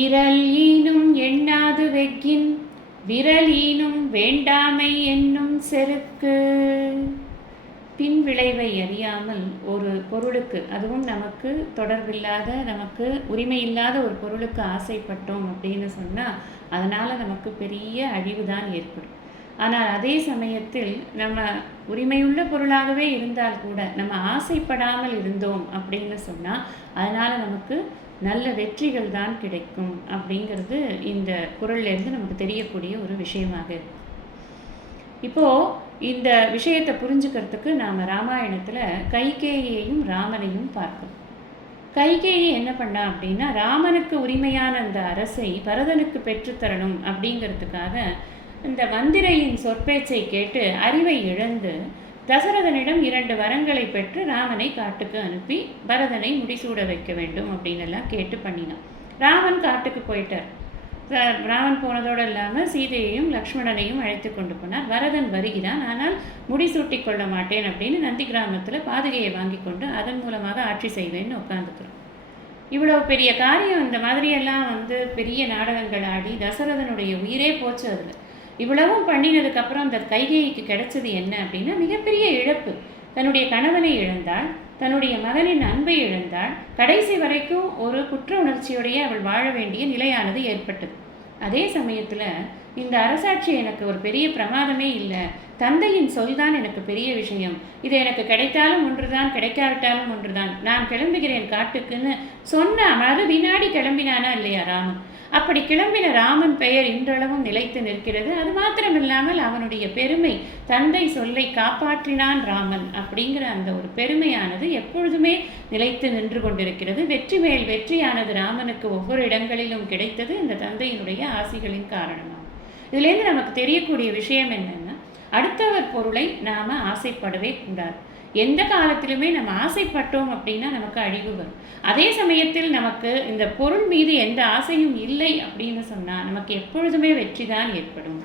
இரல் ஈனும் எண்ணாது வெக்கின் விரல் ஈனும் வேண்டாமை என்னும் செருக்கு. பின் விளைவை அறியாமல் ஒரு பொருளுக்கு, அதுவும் நமக்கு தொடர்பில்லாத, நமக்கு உரிமை இல்லாத ஒரு பொருளுக்கு ஆசைப்பட்டோம் அப்படின்னு சொன்னால் அதனால் நமக்கு பெரிய அழிவு தான் ஏற்படும். ஆனால் அதே சமயத்தில் நம்ம உரிமையுள்ள பொருளாகவே இருந்தால் கூட நம்ம ஆசைப்படாமல் இருந்தோம் அப்படின்னு சொன்னால் அதனால் நமக்கு நல்ல வெற்றிகள் தான் கிடைக்கும் அப்படிங்கிறது இந்த குறள்லேருந்து நமக்கு தெரியக்கூடிய ஒரு விஷயமாக இருக்கு. இப்போது இந்த விஷயத்தை புரிஞ்சுக்கிறதுக்கு நாம் ராமாயணத்தில் கைகேயியையும் ராமனையும் பார்க்கணும். கைகேயி என்ன பண்ணா அப்படின்னா, ராமனுக்கு உரிமையான அந்த அரசை பரதனுக்கு பெற்றுத்தரணும் அப்படிங்கிறதுக்காக இந்த மந்திரையின் சொற்பேச்சை கேட்டு அறிவை இழந்து தசரதனிடம் 2 வரங்களை பெற்று ராமனை காட்டுக்கு அனுப்பி பரதனை முடிசூட வைக்க வேண்டும் அப்படின்னு எல்லாம் கேட்டு பண்ணினான். ராமன் காட்டுக்கு போயிட்டார். ராமன் போனதோடு இல்லாமல் சீதையையும் லக்ஷ்மணனையும் அழைத்து கொண்டு போனார். பரதன் வருகிறான், ஆனால் முடிசூட்டி கொள்ள மாட்டேன் அப்படின்னு நந்தி கிராமத்தில் பாதுகையை வாங்கி கொண்டு அதன் மூலமாக ஆட்சி செய்வேன்னு உட்காந்துக்கிறோம். இவ்வளோ பெரிய காரியம், இந்த மாதிரியெல்லாம் பெரிய நாடகங்கள் ஆடி தசரதனுடைய உயிரே போச்சு. அதில் இவ்வளவும் பண்ணினதுக்கப்புறம் அந்த கைகேயிக்கு கிடைச்சது என்ன அப்படின்னா மிகப்பெரிய இழப்பு. தன்னுடைய கணவனை இழந்தாள், தன்னுடைய மகனின் அன்பை இழந்தாள், கடைசி வரைக்கும் ஒரு குற்ற உணர்ச்சியோடையே அவள் வாழ வேண்டிய நிலையானது ஏற்பட்டது. அதே சமயத்தில் இந்த அரசாட்சி எனக்கு ஒரு பெரிய பிரமாதமே இல்லை, தந்தையின் சொல் தான் எனக்கு பெரிய விஷயம், இது எனக்கு கிடைத்தாலும் ஒன்றுதான் கிடைக்காவிட்டாலும் ஒன்றுதான், நான் கிளம்புகிறேன் காட்டுக்குன்னு சொன்ன மறு வினாடி கிளம்பினானா இல்லையா ராமன்? அப்படி கிளம்பின ராமன் பெயர் இன்றளவும் நிலைத்து நிற்கிறது. அது மாத்திரமில்லாமல் அவனுடைய பெருமை, தந்தை சொல்லை காப்பாற்றினான் ராமன் அப்படிங்கிற அந்த ஒரு பெருமையானது எப்பொழுதுமே நிலைத்து நின்று கொண்டிருக்கிறது. வெற்றி மேல் வெற்றியானது ராமனுக்கு ஒவ்வொரு இடங்களிலும் கிடைத்தது இந்த தந்தையினுடைய ஆசிகளின் காரணமாக. இதுலேருந்து நமக்கு தெரியக்கூடிய விஷயம் என்னன்னா, அடுத்தவர் பொருளை நாம் ஆசைப்படவே கூடாது. எந்த காலத்திலுமே நம்ம ஆசைப்பட்டோம் அப்படின்னா நமக்கு அழிவு வரும். அதே சமயத்தில் நமக்கு இந்த பொருள் மீது எந்த ஆசையும் இல்லை அப்படின்னு சொன்னால் நமக்கு எப்பொழுதுமே வெற்றி தான் ஏற்படும்.